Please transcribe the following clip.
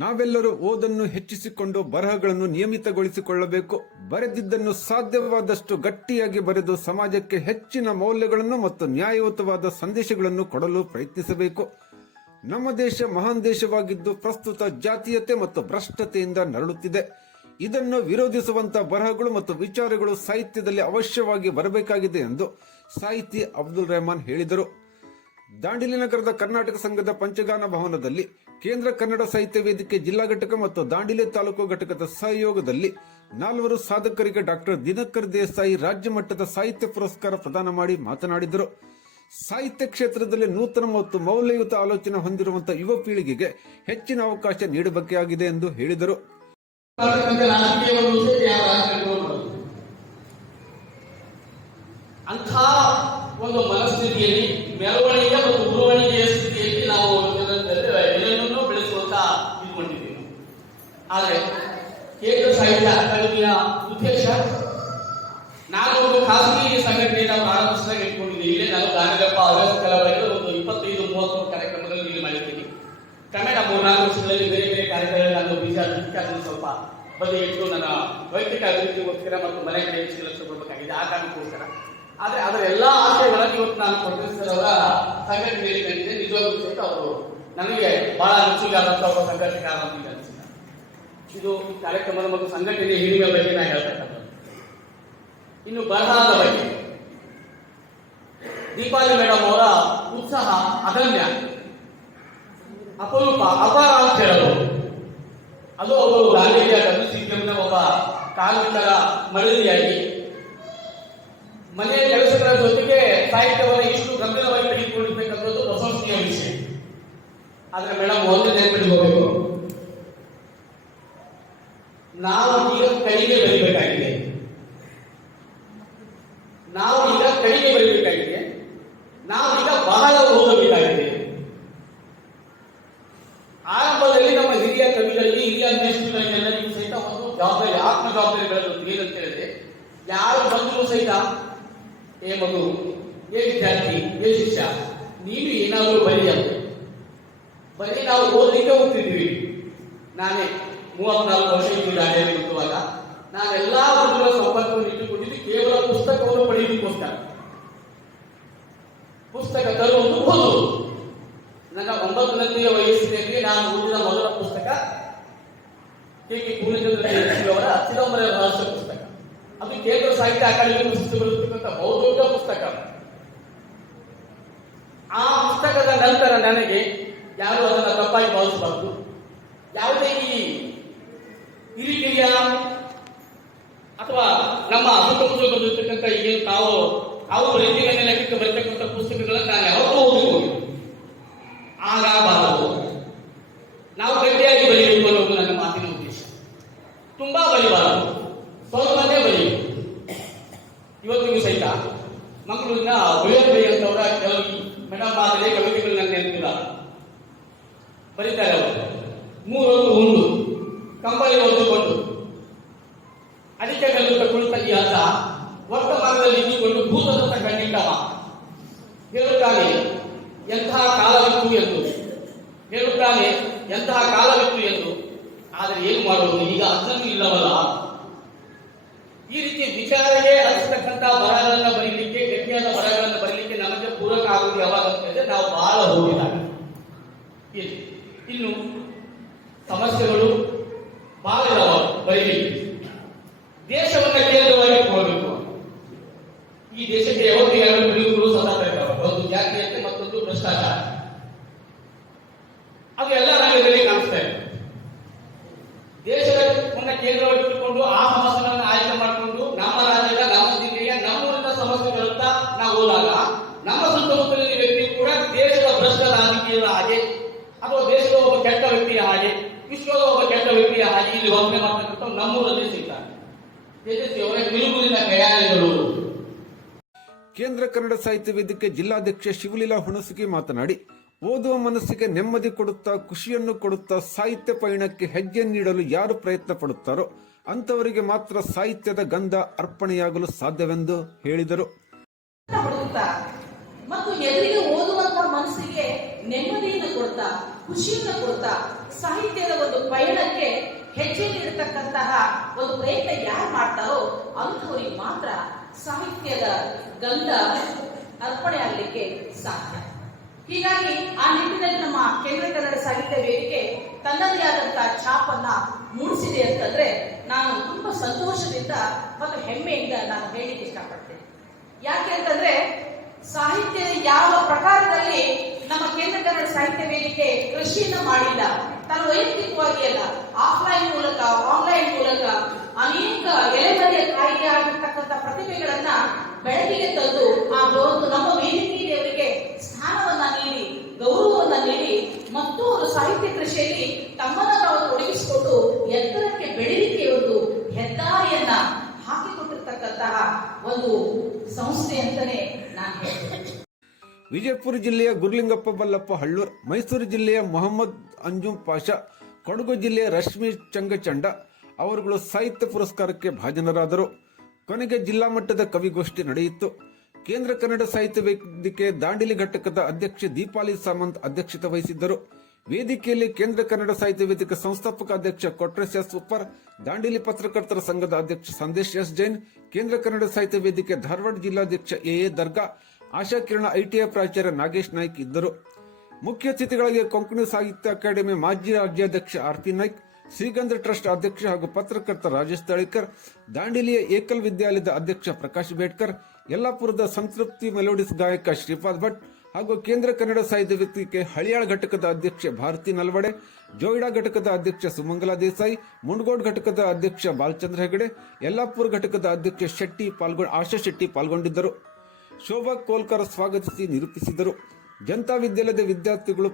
ನಾವೆಲ್ಲರೂ ಓದನ್ನು ಹೆಚ್ಚಿಸಿಕೊಂಡು ಬರಹಗಳನ್ನು ನಿಯಮಿತಗೊಳಿಸಿಕೊಳ್ಳಬೇಕು. ಬರೆದಿದ್ದನ್ನು ಸಾಧ್ಯವಾದಷ್ಟು ಗಟ್ಟಿಯಾಗಿ ಬರೆದು ಸಮಾಜಕ್ಕೆ ಹೆಚ್ಚಿನ ಮೌಲ್ಯಗಳನ್ನು ಮತ್ತು ನ್ಯಾಯಯುತವಾದ ಸಂದೇಶಗಳನ್ನು ಕೊಡಲು ಪ್ರಯತ್ನಿಸಬೇಕು. ನಮ್ಮ ದೇಶ ಮಹಾನ್ ದೇಶವಾಗಿದ್ದು ಪ್ರಸ್ತುತ ಜಾತೀಯತೆ ಮತ್ತು ಭ್ರಷ್ಟತೆಯಿಂದ ನರಳುತ್ತಿದೆ. ಇದನ್ನು ವಿರೋಧಿಸುವಂತ ಬರಹಗಳು ಮತ್ತು ವಿಚಾರಗಳು ಸಾಹಿತ್ಯದಲ್ಲಿ ಅವಶ್ಯವಾಗಿ ಬರಬೇಕಾಗಿದೆ ಎಂದು ಸಾಹಿತಿ ಅಬ್ದುಲ್ ರೆಹಮಾನ್ ಹೇಳಿದರು. ದಾಂಡೇಲಿ ನಗರದ ಕರ್ನಾಟಕ ಸಂಘದ ಪಂಚಗಾನ ಭವನದಲ್ಲಿ ಕೇಂದ್ರ ಕನ್ನಡ ಸಾಹಿತ್ಯ ವೇದಿಕೆ ಜಿಲ್ಲಾ ಘಟಕ ಮತ್ತು ದಾಂಡೇಲಿ ತಾಲೂಕು ಘಟಕದ ಸಹಯೋಗದಲ್ಲಿ 4 ಸಾಧಕರಿಗೆ ಡಾಕ್ಟರ್ ದಿನಕರ್ ದೇಸಾಯಿ ರಾಜ್ಯ ಮಟ್ಟದ ಸಾಹಿತ್ಯ ಪುರಸ್ಕಾರ ಪ್ರದಾನ ಮಾಡಿ ಮಾತನಾಡಿದರು. ಸಾಹಿತ್ಯ ಕ್ಷೇತ್ರದಲ್ಲಿ ನೂತನ ಮತ್ತು ಮೌಲ್ಯಯುತ ಆಲೋಚನೆ ಹೊಂದಿರುವಂತಹ ಯುವ ಪೀಳಿಗೆಗೆ ಹೆಚ್ಚಿನ ಅವಕಾಶ ನೀಡಬೇಕಾಗಿದೆ ಎಂದು ಹೇಳಿದರು. ಅಂಥ ಒಂದು ಮನಸ್ಥಿತಿಯಲ್ಲಿ ಮೆರವಣಿಗೆ ಮತ್ತು ಉರುವಣಿಗೆಯ ಸ್ಥಿತಿಯಲ್ಲಿ ನಾವು ಏನನ್ನೂ ಬೆಳೆಸುವಂತ ಇದು ಮಾಡಿದ್ದೀವಿ. ಆದರೆ ಕೇಂದ್ರ ಸಾಹಿತ್ಯ ಅಕಾಡೆಮಿಯ ಉದ್ದೇಶ, ನಾನು ಒಂದು ಖಾಸಗಿ ಸಂಘಟನೆಯನ್ನು ಪ್ರಾರಂಭಿಸಿದಾಗ ಇಟ್ಕೊಂಡಿದ್ದೀನಿ. ಇಲ್ಲೇ ನಾನು ಗಾನಗಪ್ಪ ಅಗಸ್ತ್ಯವರೆಗೆ ಒಂದು 25-30 ಕಾರ್ಯಕ್ರಮದಲ್ಲಿ ಇಲ್ಲಿ ಮಾಡಿದ್ದೀನಿ. ಕ್ರಮೇಣ 3-4 ವರ್ಷಗಳಲ್ಲಿ ಬೇರೆ ಬೇರೆ ಕಾರ್ಯಕ್ರಮಗಳಲ್ಲಿ ನಾನು ಬೀಜ ಸ್ವಲ್ಪ ಬದಿ ಇಟ್ಟು ನನ್ನ ವೈಯಕ್ತಿಕ ಅಭಿವೃದ್ಧಿಗೋಸ್ಕರ ಮತ್ತು ಮನೆ ಕಡೆ ಹೆಚ್ಚು ಲಕ್ಷ ಕೊಡಬೇಕಾಗಿದೆ. ಆ ಕಾರಣಕ್ಕೋಸ್ಕರ ಆದ್ರೆ ಅದರ ಎಲ್ಲಾ ಆಶಯಗಳನ್ನು ಇವತ್ತು ನಾನು ಪ್ರಕಟಿಸಿದವರ ಸಂಘಟನೆಯಲ್ಲಿ ಕಂಡಿದ್ದೆ. ನಿಜವಾಗ್ಲೂ ಸಹಿತ ಅವರು ನನಗೆ ಬಹಳ ರುಚಿಗಾದಂತ ಒಬ್ಬ ಸಂಘಟನೆಗಾರ ಅಂತ ಅನಿಸಿದ್ದಾರೆ. ಇದು ಕಾರ್ಯಕ್ರಮದ ಮತ್ತು ಸಂಘಟನೆಯ ಹಿರಿಮೆ ಬಗ್ಗೆ ನಾನು ಹೇಳ್ತಕ್ಕಂಥದ್ದು. ಇನ್ನು ಬರಹದ ಬಗ್ಗೆ ದೀಪಾಲಿ ಮೇಡಮ್ ಅವರ ಉತ್ಸಾಹ ಅದನ್ಯ, ಅಪರೂಪ, ಅಪಾರ ಅಂತ ಹೇಳಬಹುದು. ಅದು ಅವರು ದಾಂಡೇಲಿಯ WCPMನ ಒಬ್ಬ ಕಾರ್ಮಿಕರ ಮಡದಿಯಾಗಿ ಮನೆಯ ಕೆಲಸಗಳ ಜೊತೆಗೆ ಸಾಹಿತ್ಯವನ್ನು ಇಷ್ಟು ಗಂಭೀರವಾಗಿ ತೆಗೆದುಕೊಂಡಿರ್ಬೇಕನ್ನೋದು ಪ್ರಶಂಸನೀಯ ವಿಷಯ. ಆದ್ರೆ ಮೇಡಮ್ ಒಂದು ನೆನಪಿಟ್ಕೋಬೇಕು, ನಾವು ಈಗ ಕಡಿಮೆ ಬರೀಬೇಕಾಗಿದೆ. ನಾವೀಗ ಬಹಳ ಓದಬೇಕಾಗಿದೆ. ಆರಂಭದಲ್ಲಿ ನಮ್ಮ ಹಿರಿಯ ಕವಿಗಳಿಗೆ, ಹಿರಿಯ ಮೇಷ್ಟ್ರುಗಳಿಗೆಲ್ಲರಿಗೂ ಸಹಿತ ಒಂದು ಜವಾಬ್ದಾರಿ, ಆತ್ಮ ಜವಾಬ್ದಾರಿಗಳು ಏನಂತ ಹೇಳಿದ್ರೆ, ಯಾರು ಬಂದರೂ ಸಹಿತ ಏ ಮಗು, ಏ ವಿದ್ಯಾರ್ಥಿ, ಏ ಶಿಷ್ಯ, ನೀನು ಏನಾದರೂ ಬರೀ ನಾವು ಓದಲಿಕ್ಕೆ ಹೋಗ್ತಿದ್ವಿ. ನಾನೇ 34 ವರ್ಷ ಇದ್ದು ದಾಂಡೇಲಿ ಇರುವಾಗ ನಾನೆಲ್ಲಾ ಗುರುಗಳ ಸಂಪರ್ಕವನ್ನು ಇಟ್ಟುಕೊಂಡಿದ್ದು ಕೇವಲ ಪುಸ್ತಕವನ್ನು ಪಡೆಯಲಿಕ್ಕೋಸ್ಕರ. ಪುಸ್ತಕ ತರುವುದು ಓದುವುದು. ನನ್ನ 9ನೇ ವಯಸ್ಸಿನಲ್ಲಿ ನಾನು ಓದಿದ ಮೊದಲ ಪುಸ್ತಕ KK ಪೂರ್ಣಚಂದ್ರ ಅವರ ಚಿದಂಬರ ರಹಸ್ಯ ಪುಸ್ತಕ. ಅದು ಕೇಂದ್ರ ಸಾಹಿತ್ಯ ಅಕಾಡೆಮಿ ಪ್ರಶಸ್ತಿ ಬಹುದೊಡ್ಡ ಪುಸ್ತಕ. ಆ ಪುಸ್ತಕದ ನಂತರ ನನಗೆ ಯಾರು ಅದನ್ನು ತಪ್ಪಾಗಿ ಭಾವಿಸಬಾರದು. ಯಾವುದೇ ಈ ಹಿರಿಕಿರಿಯ ಅಥವಾ ನಮ್ಮ ಸುತ್ತಮುತ್ತ ಬಂದಿರತಕ್ಕಂಥ ಏನು ತಾವು ಬರೀತಿಗೆ ಲೆಕ್ಕಕ್ಕೆ ಬರ್ತಕ್ಕಂಥ ಪುಸ್ತಕಗಳನ್ನು ನಾನು ಯಾವತ್ತೂ ಓದಿಕೊಂಡು ಆಗಬಾರದು. ನಾವು ಗಟ್ಟಿಯಾಗಿ ಬರೆಯಬೇಕು ಅನ್ನೋದು ನನ್ನ ಮಾತಿನ ಉದ್ದೇಶ. ತುಂಬಾ ಬರೀಬಾರದು, ಸ್ವಲ್ಪನೇ ಬರೆಯಬೇಕು. ಇವತ್ತಿಗೂ ಸಹಿತ ಮಂಗಳೂರಿನ ಬುಯರ್ಬೈ ಅಂತವರ ಕೆಲವು ಮೇಡಮ್ ಮಾದರಿ ಕವಿತೆಗಳು ನನ್ನ ನೆನಪಿಲ್ಲ, ಬರೀತಾರೆ ಅವರು. 3 ಹೊತ್ತು ಉಂಡು ಕಂಬಳಿ ಹೊದ್ದುಕೊಂಡು ಅಡಿಕೆ ಕಲ್ಲುತ್ತ ಕುಳಿತ ಈ ಅಜ್ಜ ವರ್ತಮಾನದಲ್ಲಿ ಇದ್ದುಕೊಂಡು ಭೂತದತ್ತ ಕಣ್ಣಿಟ್ಟವ ಹೇಳುತ್ತಾನೆ ಎಂತಹ ಕಾಲವಿತ್ತು ಎಂದು. ಆದರೆ ಏನು ಮಾಡುವುದು, ಈಗ ಅಜ್ಜನೂ ಇಲ್ಲವಲ್ಲ. ಈ ರೀತಿ ವಿಚಾರಕ್ಕೆ ಹರಿಸತಕ್ಕಂಥ ಬರಹಗಳನ್ನು ಬರೀಲಿಕ್ಕೆ, ಗಟ್ಟಿಯಾದ ಬರಹಗಳನ್ನು ಬರೀಲಿಕ್ಕೆ ನಮಗೆ ಪೂರಕ ಆಗುವುದು ಯಾವಾಗ ಅಂತ ಹೇಳಿದ್ರೆ ನಾವು ಬಹಳ ಹೋಗಿದಾಗ. ಇನ್ನು ಸಮಸ್ಯೆಗಳು ಬಹಳ ಇದಾವ ಬರೀಲಿಕ್ಕೆ. ದೇಶವನ್ನ ಕೇಂದ್ರವಾಗಿ ಹೋಗಬೇಕು. ಈ ದೇಶಕ್ಕೆ ಯಾವತ್ತು 2 ಪಿಡುಗುಗಳು ಸದಾ ಬೇಕಾವೆ. ಒಂದು ಜಾತೀಯತೆ, ಮತ್ತೊಂದು ಭ್ರಷ್ಟಾಚಾರ. ಅದು ಎಲ್ಲ ರಂಗದಲ್ಲಿ ಕಾಣಿಸ್ತಾ ಇದೆ. ದೇಶವನ್ನ ಕೇಂದ್ರವಾಗಿಟ್ಟುಕೊಂಡು ಆ ಸಮಸ್ಯೆಗಳನ್ನು ಆಯ್ಕೆ ಮಾಡಿಕೊಂಡು ನಮ್ಮ ರಾಜ್ಯದ, ನಮ್ಮ ಜಿಲ್ಲೆಯ, ನಮ್ಮೂರಿನ ಸಮಸ್ಯೆಗಳಂತ ನಾವು ಹೋದಾಗ ನಮ್ಮ ಸುತ್ತಮುತ್ತಲಿನ ವ್ಯಕ್ತಿ ಕೂಡ ದೇಶದ ಭ್ರಷ್ಟ ರಾಜಕೀಯದ ಹಾಗೆ ಅಥವಾ ದೇಶದ ಒಬ್ಬ ಕೆಟ್ಟ ವ್ಯಕ್ತಿಯ ಹಾಗೆ, ವಿಶ್ವದ ಒಬ್ಬ ಕೆಟ್ಟ ವ್ಯಕ್ತಿಯ ಹಾಗೆ ಇಲ್ಲಿ ವರ್ತನೆ ಮಾಡ್ತಕ್ಕಂಥ ನಮ್ಮೂರಲ್ಲಿ ಸಿಗ್ತಾರೆ. ಕೇಂದ್ರ ಕನ್ನಡ ಸಾಹಿತ್ಯ ವೇದಿಕೆ ಜಿಲ್ಲಾಧ್ಯಕ್ಷ ಶಿವಲೀಲಾ ಹುಣಸಗಿ ಮಾತನಾಡಿ, ಓದುವ ಮನಸ್ಸಿಗೆ ನೆಮ್ಮದಿ ಕೊಡುತ್ತಾ, ಖುಷಿಯನ್ನು ಕೊಡುತ್ತಾ ಸಾಹಿತ್ಯ ಪಯಣಕ್ಕೆ ಹೆಜ್ಜೆ ನೀಡಲು ಯಾರು ಪ್ರಯತ್ನ ಪಡುತ್ತಾರೋ ಅಂತವರಿಗೆ ಮಾತ್ರ ಸಾಹಿತ್ಯದ ಗಂಧ ಅರ್ಪಣೆಯಾಗಲು ಸಾಧ್ಯವೆಂದು ಹೇಳಿದರು. ಮತ್ತು ಎದುರಿಗೆ ಓದುವಂತಹ ಮನಸ್ಸಿಗೆ ನೆಮ್ಮದಿಯನ್ನು ಕೊಡ್ತಾ, ಖುಷಿಯನ್ನು ಕೊಡ್ತಾ, ಸಾಹಿತ್ಯದ ಒಂದು ಪಯಣಕ್ಕೆ ಹೆಜ್ಜೆ ನೀಡತಕ್ಕಂತಹ ಒಂದು ಪ್ರಯತ್ನ ಯಾರು ಮಾಡ್ತಾರೋ ಅಂಥವರಿಗೆ ಮಾತ್ರ ಸಾಹಿತ್ಯದ ಗಂಧ ಅರ್ಪಣೆ ಆಗಲಿಕ್ಕೆ ಸಾಧ್ಯ. ಹೀಗಾಗಿ ಆ ನಿಟ್ಟಿನಲ್ಲಿ ನಮ್ಮ ಕೇಂದ್ರ ಕನ್ನಡ ಸಾಹಿತ್ಯ ವೇದಿಕೆ ತನ್ನದೇ ಆದಂತಹ ಛಾಪನ್ನ ಮೂಡಿಸಿದೆ ಅಂತಂದ್ರೆ ನಾನು ತುಂಬಾ ಸಂತೋಷದಿಂದ ಮತ್ತು ಹೆಮ್ಮೆಯಿಂದ ನಾನು ಹೇಳಿಕ್ಕೆ ಇಷ್ಟಪಡ್ತೇನೆ. ಯಾಕೆ ಅಂತಂದ್ರೆ ಸಾಹಿತ್ಯದ ಯಾವ ಪ್ರಕಾರದಲ್ಲಿ ನಮ್ಮ ಕೇಂದ್ರ ಕನ್ನಡ ಸಾಹಿತ್ಯ ವೇದಿಕೆ ಕೃಷಿಯನ್ನ ಮಾಡಿಲ್ಲ. ತಾನು ವೈಯಕ್ತಿಕವಾಗಿ ಅಲ್ಲ, ಆಫ್ಲೈನ್ ಮೂಲಕ ಆನ್ಲೈನ್ ಮೂಲಕ ಅನೇಕ ಎಲೆಮರೆಯ ಕಾಯಿಗೆ ಆಗಿರ್ತಕ್ಕಂಥ ಪ್ರತಿಭೆಗಳನ್ನ ಬೆಳಕಿಗೆ ತಂದು ಆ ಒಂದು ನಮ್ಮ ವೇದಿಕೆಗೆ ಅವರಿಗೆ ಸ್ಥಾನವನ್ನ ನೀಡಿ ಗೌರವವನ್ನ ನೀಡಿ ಮತ್ತು ಅವರು ಸಾಹಿತ್ಯ ಕೃಷಿಯಲ್ಲಿ ತಮ್ಮನ್ನ ತಾವು ತೊಡಗಿಸಿಕೊಂಡು ಎತ್ತರಕ್ಕೆ ಬೆಳೀಲಿಕ್ಕೆ ಒಂದು ಹೆದ್ದಾರಿಯನ್ನ ಹಾಕಿಕೊಟ್ಟಿರ್ತಕ್ಕಂತಹ ಒಂದು ಸಂಸ್ಥೆ ಅಂತಾನೆ ನಾನು ಹೇಳ್ತೇನೆ. ವಿಜಯಪುರ ಜಿಲ್ಲೆಯ ಗುರುಲಿಂಗಪ್ಪ ಬಲ್ಲಪ್ಪ ಹಳ್ಳೂರ್, ಮೈಸೂರು ಜಿಲ್ಲೆಯ ಮೊಹಮ್ಮದ್ ಅಂಜುಮ್ ಪಾಷಾ, ಕೊಡಗು ಜಿಲ್ಲೆಯ ರಶ್ಮಿ ಚಂಗಚಂಡ ಅವರುಗಳು ಸಾಹಿತ್ಯ ಪುರಸ್ಕಾರಕ್ಕೆ ಭಾಜನರಾದರು. ಕೊನೆಗೆ ಜಿಲ್ಲಾ ಮಟ್ಟದ ಕವಿಗೋಷ್ಠಿ ನಡೆಯಿತು. ಕೇಂದ್ರ ಕನ್ನಡ ಸಾಹಿತ್ಯ ವೇದಿಕೆ ದಾಂಡೇಲಿ ಘಟಕದ ಅಧ್ಯಕ್ಷೆ ದೀಪಾಲಿ ಸಾಮಂತ್ ಅಧ್ಯಕ್ಷತೆ ವಹಿಸಿದ್ದರು. ವೇದಿಕೆಯಲ್ಲಿ ಕೇಂದ್ರ ಕನ್ನಡ ಸಾಹಿತ್ಯ ವೇದಿಕೆ ಸಂಸ್ಥಾಪಕ ಅಧ್ಯಕ್ಷ ಕೊಟ್ರೇಶ್ ಎಸ್ ಉಪ್ಪರ್, ದಾಂಡೇಲಿ ಪತ್ರಕರ್ತರ ಸಂಘದ ಅಧ್ಯಕ್ಷ ಸಂದೇಶ್ ಎಸ್ ಜೈನ್, ಕೇಂದ್ರ ಕನ್ನಡ ಸಾಹಿತ್ಯ ವೇದಿಕೆ ಧಾರವಾಡ ಜಿಲ್ಲಾಧ್ಯಕ್ಷ A dargah, Asha Kiran ITI ಪ್ರಾಚಾರ್ಯ ನಾಗೇಶ್ ನಾಯ್ಕ್ ಇದ್ದರು. ಮುಖ್ಯ ಅತಿಥಿಗಳಿಗೆ ಕೊಂಕಣಿ ಸಾಹಿತ್ಯ ಅಕಾಡೆಮಿ ಮಾಜಿ ರಾಜ್ಯಾಧ್ಯಕ್ಷ ಆರ್ತಿ ನಾಯ್ಕ್, ಶ್ರೀಗಂಧ ಟ್ರಸ್ಟ್ ಅಧ್ಯಕ್ಷ ಹಾಗೂ ಪತ್ರಕರ್ತ ರಾಜೇಶ್ ತಳಿಕರ್, ದಾಂಡೇಲಿಯ ಏಕಲ್ ವಿದ್ಯಾಲಯದ ಅಧ್ಯಕ್ಷ ಪ್ರಕಾಶ್ ಬೇಡ್ಕರ್, ಯಲ್ಲಾಪುರದ ಸಂತೃಪ್ತಿ ಮೆಲೋಡಿಸ್ ಗಾಯಕ ಶ್ರೀಪಾದ್ ಭಟ್ ಹಾಗೂ ಕೇಂದ್ರ ಕನ್ನಡ ಸಾಹಿತ್ಯ ವೇದಿಕೆ ಹಳಿಯಾಳ ಘಟಕದ ಅಧ್ಯಕ್ಷೆ ಭಾರತಿ ನಲ್ವಡೆ, ಜೋಯಿಡಾ ಘಟಕದ ಅಧ್ಯಕ್ಷ ಸುಮಂಗಲಾ ದೇಸಾಯಿ, ಮುಂಡಗೋಡ್ ಘಟಕದ ಅಧ್ಯಕ್ಷ ಬಾಲಚಂದ್ರ ಹೆಗಡೆ, ಯಲ್ಲಾಪುರ ಘಟಕದ ಅಧ್ಯಕ್ಷ ಆಶಾ ಶೆಟ್ಟಿ ಪಾಲ್ಗೊಂಡಿದ್ದರು. ಶೋಭಾ ಕೋಲ್ಕರ್ ಸ್ವಾಗತಿಸಿ ನಿರೂಪಿಸಿದರು. ಜನತಾ ವಿದ್ಯಾಲಯದ ವಿದ್ಯಾರ್ಥಿಗಳು